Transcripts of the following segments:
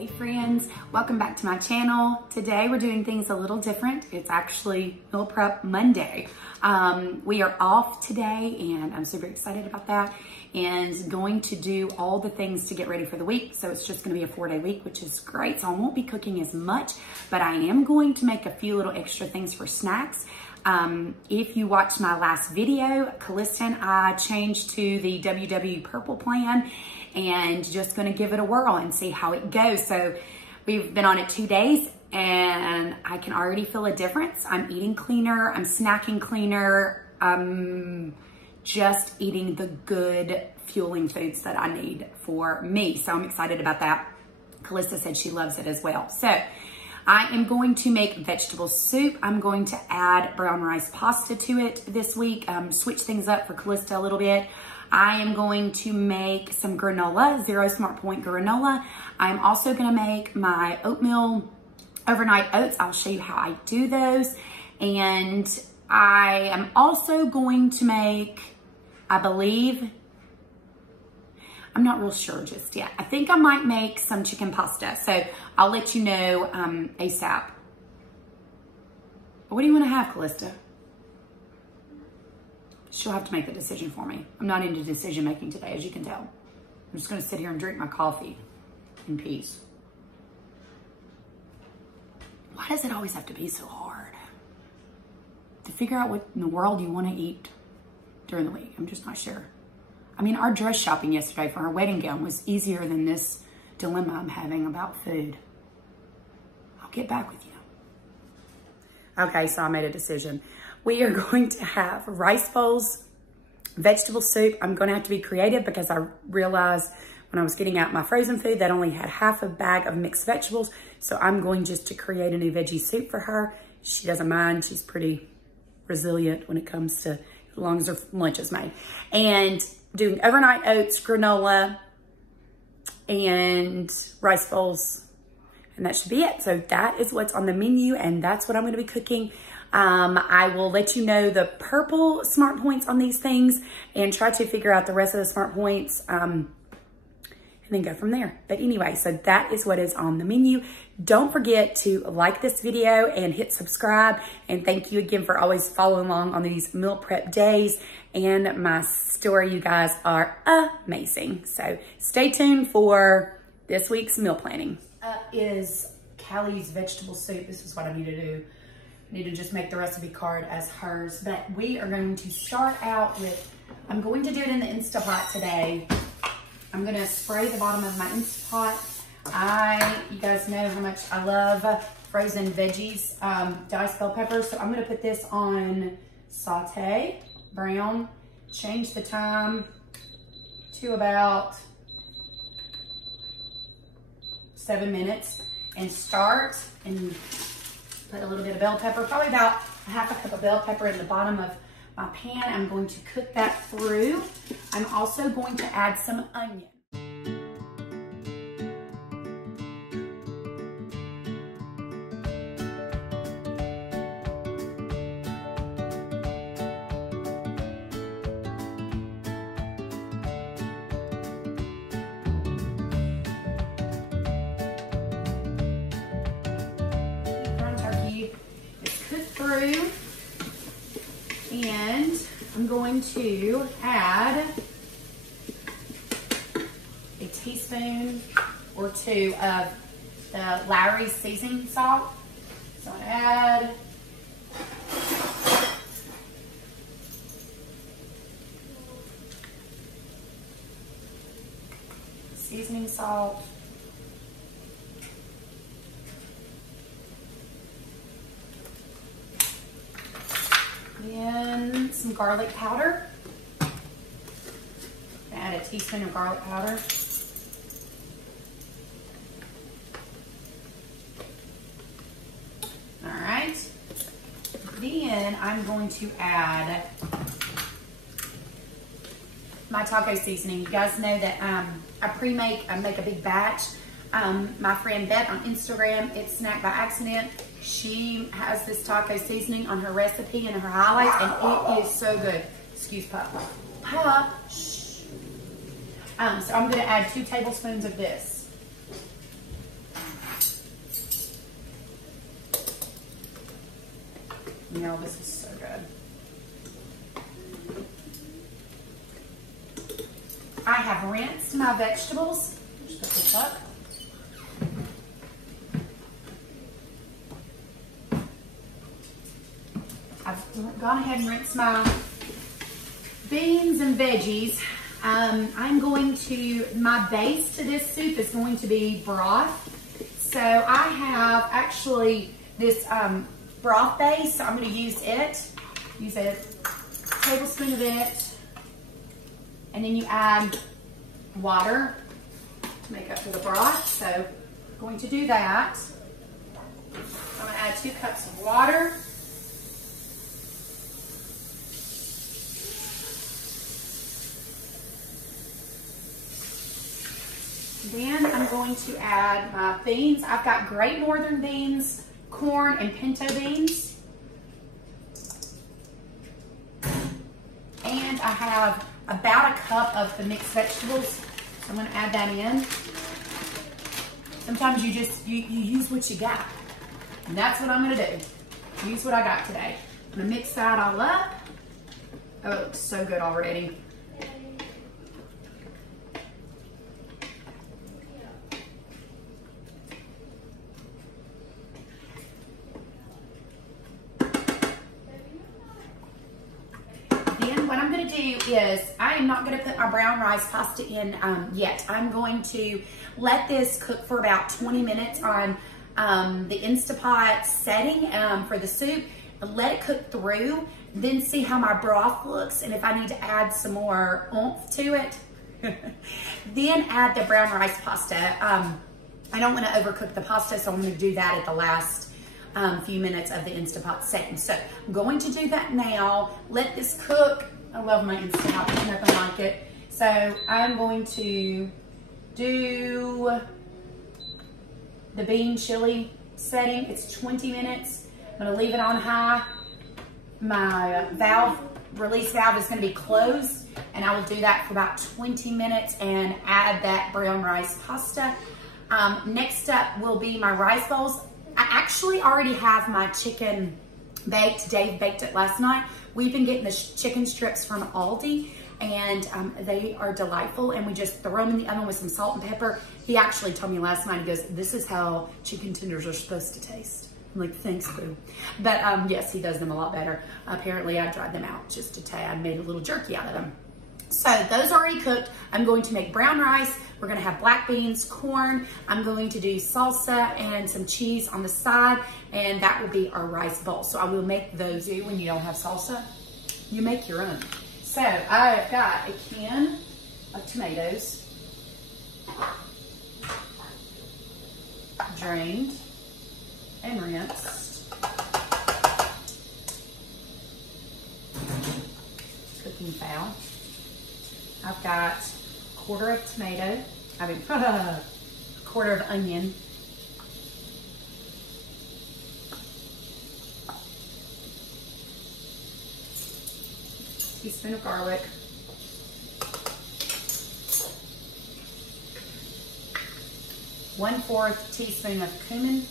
Hey friends, welcome back to my channel. Today we're doing things a little different. It's actually Meal Prep Monday. We are off today and I'm super excited about that and going to do all the things to get ready for the week. So it's just gonna be a 4-day week, which is great. So I won't be cooking as much, but I am going to make a few little extra things for snacks. If you watched my last video, Callies and I changed to the WW Purple plan and just gonna give it a whirl and see how it goes. So we've been on it 2 days and I can already feel a difference. I'm eating cleaner, I'm snacking cleaner, I'm just eating the good fueling foods that I need for me. So I'm excited about that. Callies said she loves it as well. So I am going to make vegetable soup. I'm going to add brown rice pasta to it this week, switch things up for Callies a little bit. I am going to make some granola, Zero Smart Point granola. I'm also gonna make my oatmeal overnight oats. I'll show you how I do those. And I am also going to make, I believe, I'm not real sure just yet. I think I might make some chicken pasta. So I'll let you know ASAP. What do you wanna have, Callies? She'll have to make the decision for me. I'm not into decision making today, as you can tell. I'm just gonna sit here and drink my coffee in peace. Why does it always have to be so hard to figure out what in the world you wanna eat during the week? I'm just not sure. I mean, our dress shopping yesterday for our wedding gown was easier than this dilemma I'm having about food. I'll get back with you. Okay, so I made a decision. We are going to have rice bowls, vegetable soup. I'm gonna have to be creative because I realized when I was getting out my frozen food that only had half a bag of mixed vegetables. So I'm going just to create a new veggie soup for her. She doesn't mind, she's pretty resilient when it comes to, as long as her lunch is made. And doing overnight oats, granola, and rice bowls. And that should be it. So that is what's on the menu and that's what I'm gonna be cooking. I will let you know the purple smart points on these things and try to figure out the rest of the smart points and then go from there. But anyway, so that is what is on the menu. Don't forget to like this video and hit subscribe. And thank you again for always following along on these meal prep days. And my story, you guys are amazing. So stay tuned for this week's meal planning. Is Callies vegetable soup. This is what I need to do. I need to just make the recipe card as hers, but we are going to start out with, I'm going to do it in the Instapot today. I'm gonna spray the bottom of my Instapot. You guys know how much I love frozen veggies, diced bell peppers. So I'm gonna put this on sauté, brown, change the time to about 7 minutes and start and put a little bit of bell pepper, probably about a half a cup of bell pepper in the bottom of my pan. I'm going to cook that through. I'm also going to add some onion. Through, and I'm going to add a teaspoon or 2 of the Lowry's seasoning salt. So I add seasoning salt. Then some garlic powder. Add a teaspoon of garlic powder. All right. Then I'm going to add my taco seasoning. You guys know that I make a big batch. My friend Beth on Instagram, it's Snack by Accident. She has this taco seasoning on her recipe and her highlights, and it is so good. Excuse Pop. Pop, shh. So I'm gonna add 2 tablespoons of this. Y'all, this is so good. I have rinsed my vegetables. Just put this up. I've gone ahead and rinsed my beans and veggies. My base to this soup is going to be broth. So I have actually this broth base, so I'm going to use it. Use a tablespoon of it. And then you add water to make up for the broth. So I'm going to do that. I'm going to add 2 cups of water. Then I'm going to add my beans. I've got Great Northern beans, corn, and pinto beans. And I have about a cup of the mixed vegetables. So I'm going to add that in. Sometimes you use what you got. And that's what I'm going to do. Use what I got today. I'm going to mix that all up. Oh, it looks so good already. What I'm going to do is, I am not going to put my brown rice pasta in yet. I'm going to let this cook for about 20 minutes on the Instapot setting for the soup. Let it cook through, then see how my broth looks, and if I need to add some more oomph to it, then add the brown rice pasta. I don't want to overcook the pasta, so I'm going to do that at the last few minutes of the Instapot setting. So I'm going to do that now. Let this cook. I love my Instapot, there's nothing like it. So I'm going to do the bean chili setting. It's 20 minutes. I'm gonna leave it on high. My release valve is gonna be closed, and I will do that for about 20 minutes and add that brown rice pasta. Next up will be my rice bowls. I actually already have my chicken baked. Dave baked it last night. We've been getting the chicken strips from Aldi, and they are delightful, and we just throw them in the oven with some salt and pepper. He actually told me last night, he goes, this is how chicken tenders are supposed to taste. I'm like, thanks, boo. But yes, he does them a lot better. Apparently, I dried them out just a tad, made a little jerky out of them. So those are already cooked. I'm going to make brown rice. We're gonna have black beans, corn. I'm going to do salsa and some cheese on the side, and that will be our rice bowl. So I will make those. When you don't have salsa, you make your own. So I've got a can of tomatoes, drained and rinsed. Cooking foul. I've got a quarter of tomato, a quarter of onion, teaspoon of garlic, one-4 teaspoon of cumin.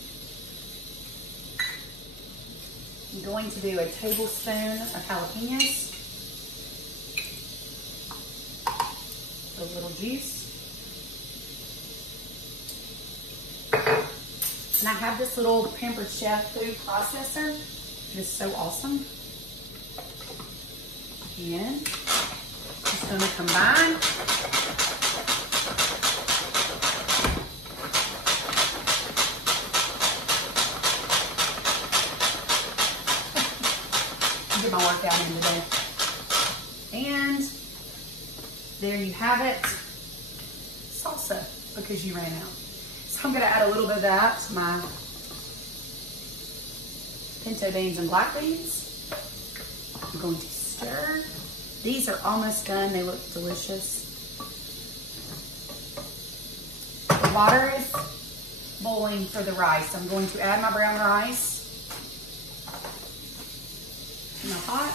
I'm going to do a tablespoon of jalapenos. A little juice. And I have this little Pampered Chef food processor. It is so awesome. And just going to combine. Get my workout in today. And there you have it. Salsa, because you ran out. So I'm going to add a little bit of that to my pinto beans and black beans. I'm going to stir. These are almost done. They look delicious. The water is boiling for the rice. I'm going to add my brown rice in the pot.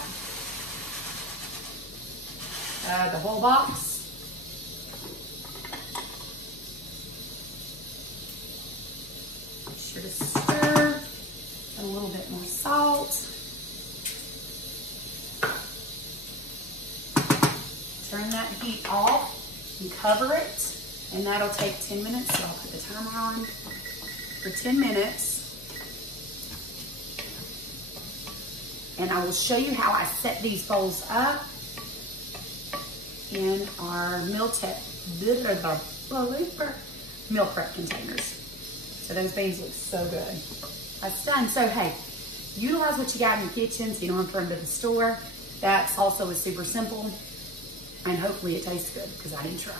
Add the whole box. Be sure to stir. Add a little bit more salt. heat off and cover it, and that'll take 10 minutes. So I'll put the timer on for 10 minutes. And I will show you how I set these bowls up in our meal prep containers. So those beans look so good. That's done. So hey, utilize what you got in your kitchen so you don't have to run to the store. That salsa was super simple, and hopefully it tastes good because I didn't try.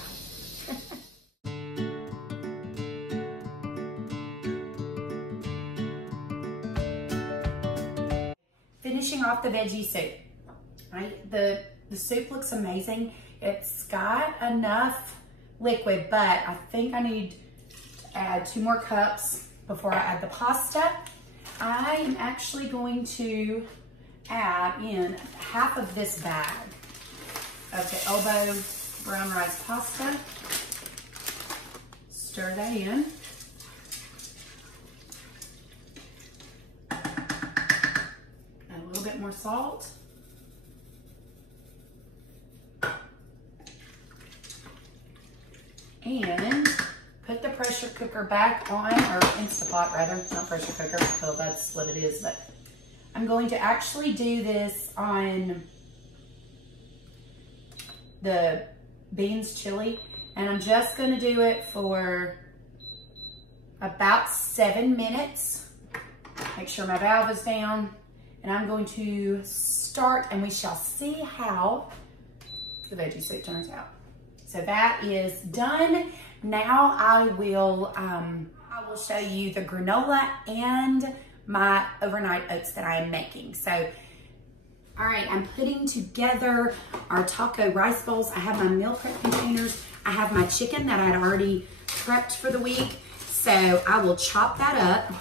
Finishing off the veggie soup. Right? The soup looks amazing. It's got enough liquid, but I think I need to add 2 more cups before I add the pasta. I am actually going to add in half of this bag of the elbow brown rice pasta. Stir that in. Add a little bit more salt. And put the pressure cooker back on, or Instapot rather, not pressure cooker, so that's what it is, but I'm going to actually do this on the beans chili, and I'm just gonna do it for about 7 minutes. Make sure my valve is down, and I'm going to start, and we shall see how the veggie soup turns out. So that is done. Now I will show you the granola and my overnight oats that I am making. So, all right, I'm putting together our taco rice bowls. I have my meal prep containers. I have my chicken that I'd already prepped for the week. So I will chop that up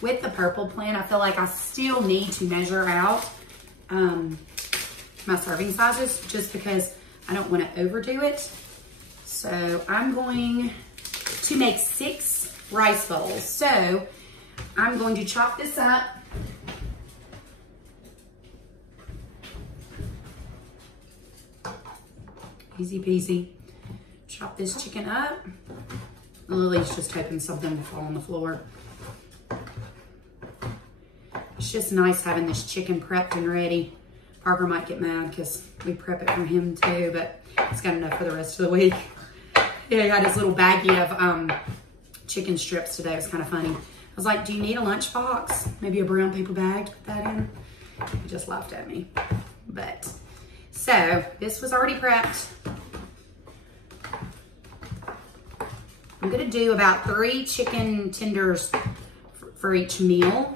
with the purple plan. I feel like I still need to measure out my serving sizes just because I don't want to overdo it. So I'm going to make 6 rice bowls. So I'm going to chop this up. Easy peasy. Chop this chicken up. Lily's just hoping something will fall on the floor. It's just nice having this chicken prepped and ready. Parker might get mad because we prep it for him too, but he's got enough for the rest of the week. Yeah, he got his little baggie of chicken strips today. It was kind of funny. I was like, do you need a lunch box? Maybe a brown paper bag to put that in? He just laughed at me. But, so this was already prepped. I'm gonna do about 3 chicken tenders for each meal.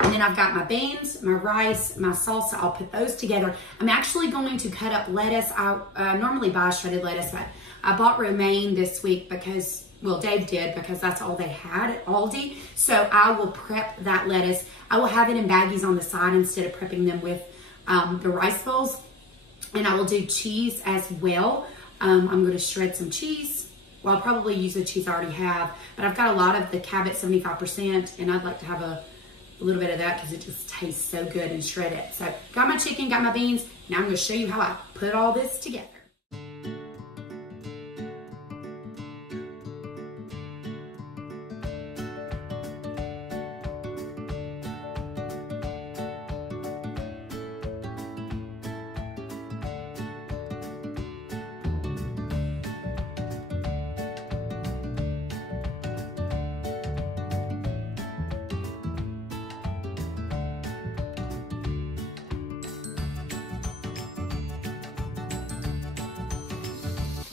And then I've got my beans, my rice, my salsa. I'll put those together. I'm actually going to cut up lettuce. I normally buy shredded lettuce, but I bought romaine this week because, well, Dave did because that's all they had at Aldi. So I will prep that lettuce. I will have it in baggies on the side instead of prepping them with the rice bowls. And I will do cheese as well. I'm going to shred some cheese. Well, I'll probably use the cheese I already have, but I've got a lot of the Cabot 75%, and I'd like to have a little bit of that because it just tastes so good and shred it. So got my chicken, got my beans. Now I'm going to show you how I put all this together.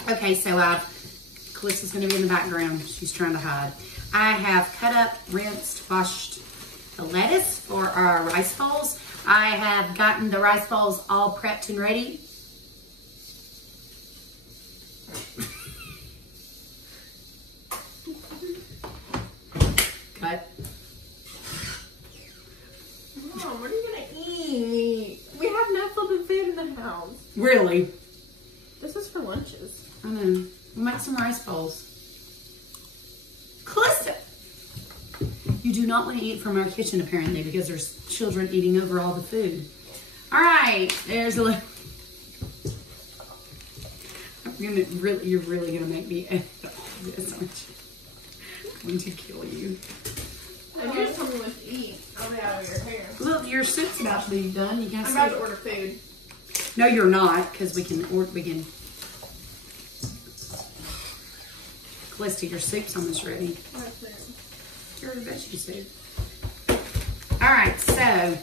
Okay, so Callies gonna be in the background. She's trying to hide. I have cut up, rinsed, washed the lettuce for our rice bowls. I have gotten the rice bowls all prepped and ready. Cut. the house. Really? This is for lunches. I know. We'll make some rice bowls. Calista! You do not want to eat from our kitchen, apparently, because there's children eating over all the food. All right, there's a little... You're really gonna make me eat all this, aren't you? I'm going to kill you. If you just told me what to eat, I'll be out of your hair. Look, your soup's about to be done. You guys. I'm about to order food. No, you're not, because we can. Calista, your soup's almost ready. Your veggie soup. All right, so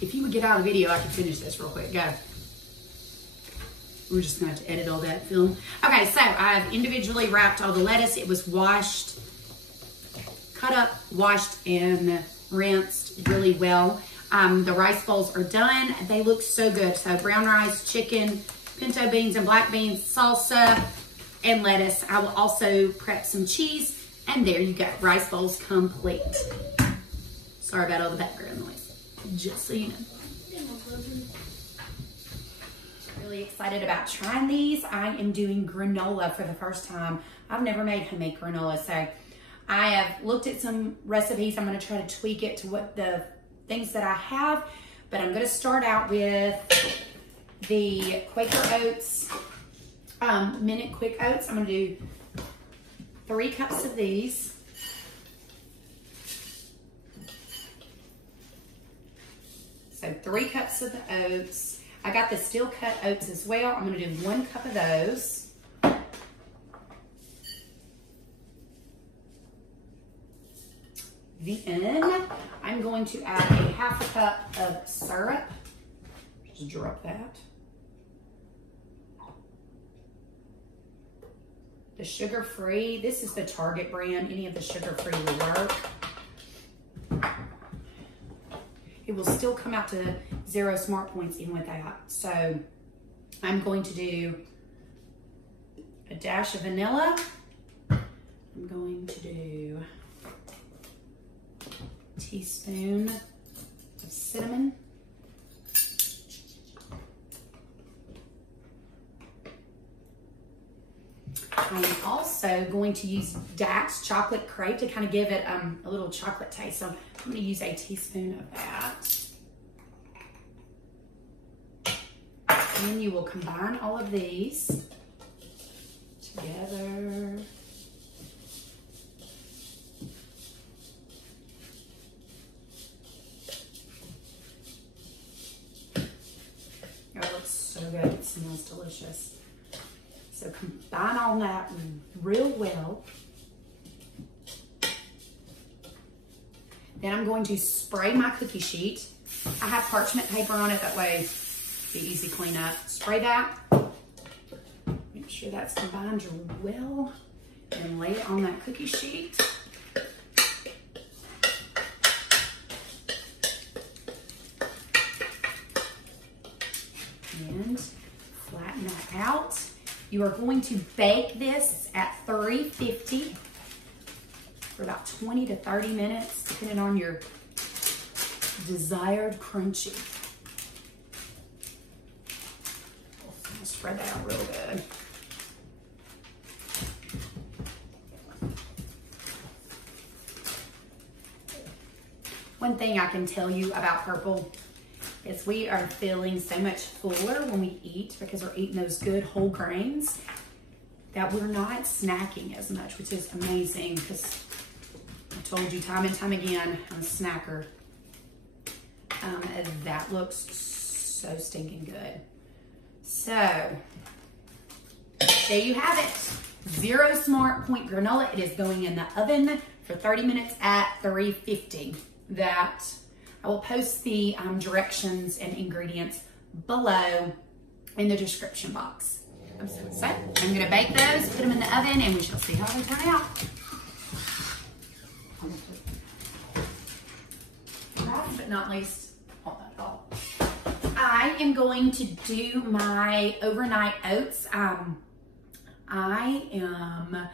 if you would get out of the video, I could finish this real quick. Go. We're just gonna have to edit all that film. Okay, so I've individually wrapped all the lettuce. It was washed, cut up, washed, and rinsed really well. The rice bowls are done. They look so good. So brown rice, chicken, pinto beans and black beans, salsa, and lettuce. I will also prep some cheese, and there you go. Rice bowls complete. Sorry about all the background noise, just so you know. Really excited about trying these. I am doing granola for the first time. I've never made homemade granola, so I have looked at some recipes. I'm going to try to tweak it to what the things that I have, but I'm going to start out with the Quaker Oats, Minute Quick Oats. I'm going to do 3 cups of these. So 3 cups of the oats. I got the steel cut oats as well. I'm going to do 1 cup of those. Then I'm going to add a 1/2 cup of syrup. Just drop that. The sugar-free, this is the Target brand. Any of the sugar-free will work. It will still come out to 0 smart points even with that. So I'm going to do a dash of vanilla. I'm going to do a teaspoon of cinnamon. I'm also going to use Dax chocolate crepe to kind of give it a little chocolate taste. So I'm going to use a teaspoon of that. And then you will combine all of these together. Oh, it looks so good. It smells delicious. So combine all that real well. Then I'm going to spray my cookie sheet. I have parchment paper on it, that way it'll be easy clean up. Spray that. Make sure that's combined well. And lay it on that cookie sheet. And flatten that out. You are going to bake this at 350 for about 20 to 30 minutes, depending on your desired crunchy. I'll spread that out real good. One thing I can tell you about purple is we are feeling so much fuller when we eat because we're eating those good whole grains that we're not snacking as much, which is amazing because I told you time and time again, I'm a snacker. That looks so stinking good. So, there you have it. 0 smart point granola. It is going in the oven for 30 minutes at 350. That I will post the directions and ingredients below in the description box. So I'm going to bake those, put them in the oven, and we shall see how they turn out. Last but not least, I am going to do my overnight oats. I am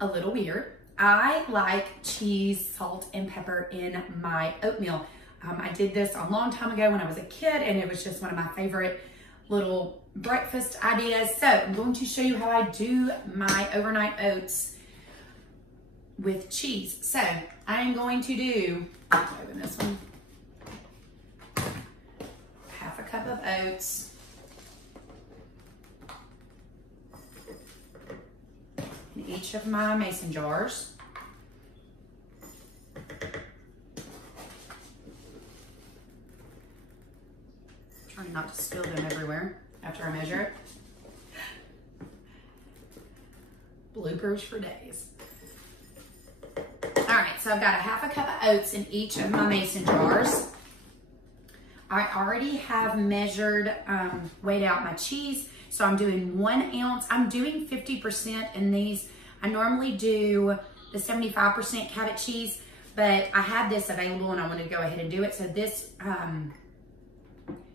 a little weird. I like cheese, salt, and pepper in my oatmeal. I did this a long time ago when I was a kid, and it was just one of my favorite little breakfast ideas. So I'm going to show you how I do my overnight oats with cheese. So I am going to do, open this one, half a cup of oats, in each of my mason jars. Trying not to spill them everywhere after I measure it. Bloopers for days. All right, so I've got a half a cup of oats in each of my mason jars. I already have measured, weighed out my cheese. So I'm doing 1 ounce. I'm doing 50% in these. I normally do the 75% cabot cheese, but I had this available and I wanted to go ahead and do it. So this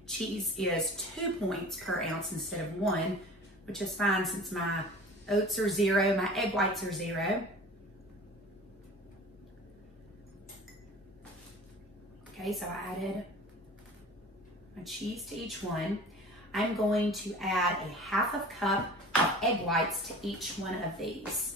cheese is 2 points per ounce instead of 1, which is fine since my oats are 0, my egg whites are 0. Okay, so I added my cheese to each one. I'm going to add a half a cup of egg whites to each one of these.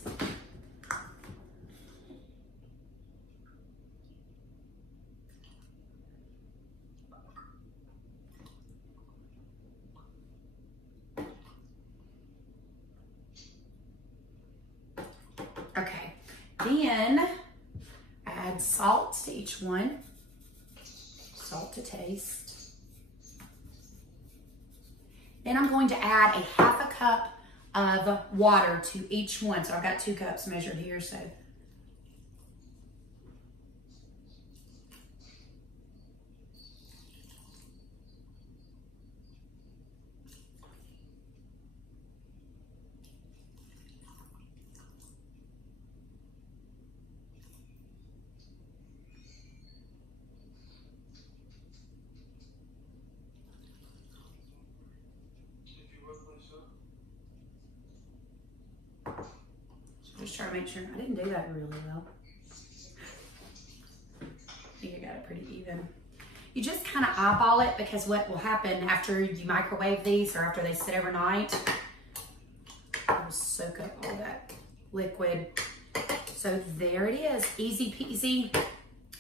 Okay, then add salt to each one. Salt to taste. Then I'm going to add a half a cup of water to each one. So I've got 2 cups measured here, so. Just try to make sure. I didn't do that really well. I think I got it pretty even. You just kind of eyeball it, because what will happen after you microwave these or after they sit overnight, it'll soak up all that liquid. So there it is, easy peasy.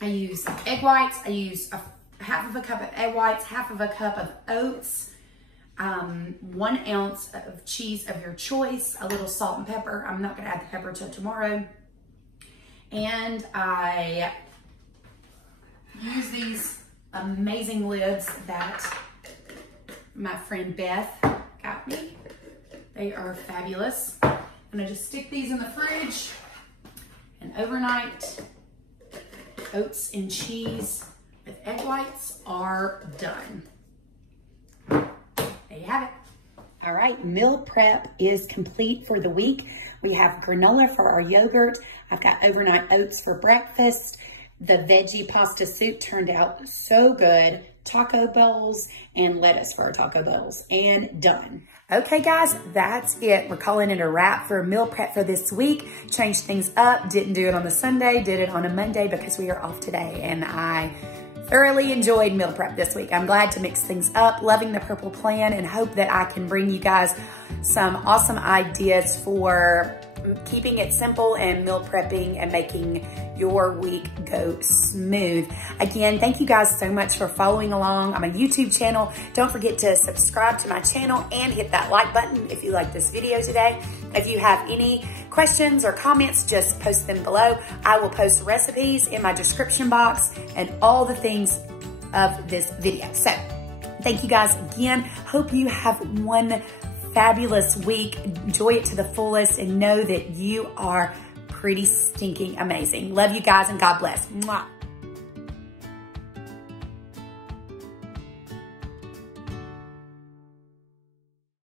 I use egg whites. I use half of a cup of egg whites, half of a cup of oats, 1 ounce of cheese of your choice, a little salt and pepper. I'm not gonna add the pepper till tomorrow. And I use these amazing lids that my friend Beth got me. They are fabulous. I'm gonna just stick these in the fridge, and overnight oats and cheese with egg whites are done. There you have it. All right, meal prep is complete for the week. We have granola for our yogurt. I've got overnight oats for breakfast. The veggie pasta soup turned out so good. Taco bowls and lettuce for our taco bowls, and done. Okay guys, that's it. We're calling it a wrap for meal prep for this week. Changed things up, didn't do it on a Sunday, did it on a Monday because we are off today, and I thoroughly enjoyed meal prep this week. I'm glad to mix things up, loving the purple plan, and hope that I can bring you guys some awesome ideas for keeping it simple and meal prepping and making your week go smooth. Again, thank you guys so much for following along on my YouTube channel. Don't forget to subscribe to my channel and hit that like button if you like this video today. If you have any questions or comments, just post them below. I will post recipes in my description box and all the things of this video. So thank you guys again. Hope you have one fabulous week. Enjoy it to the fullest and know that you are pretty stinking amazing. Love you guys and God bless. Mwah.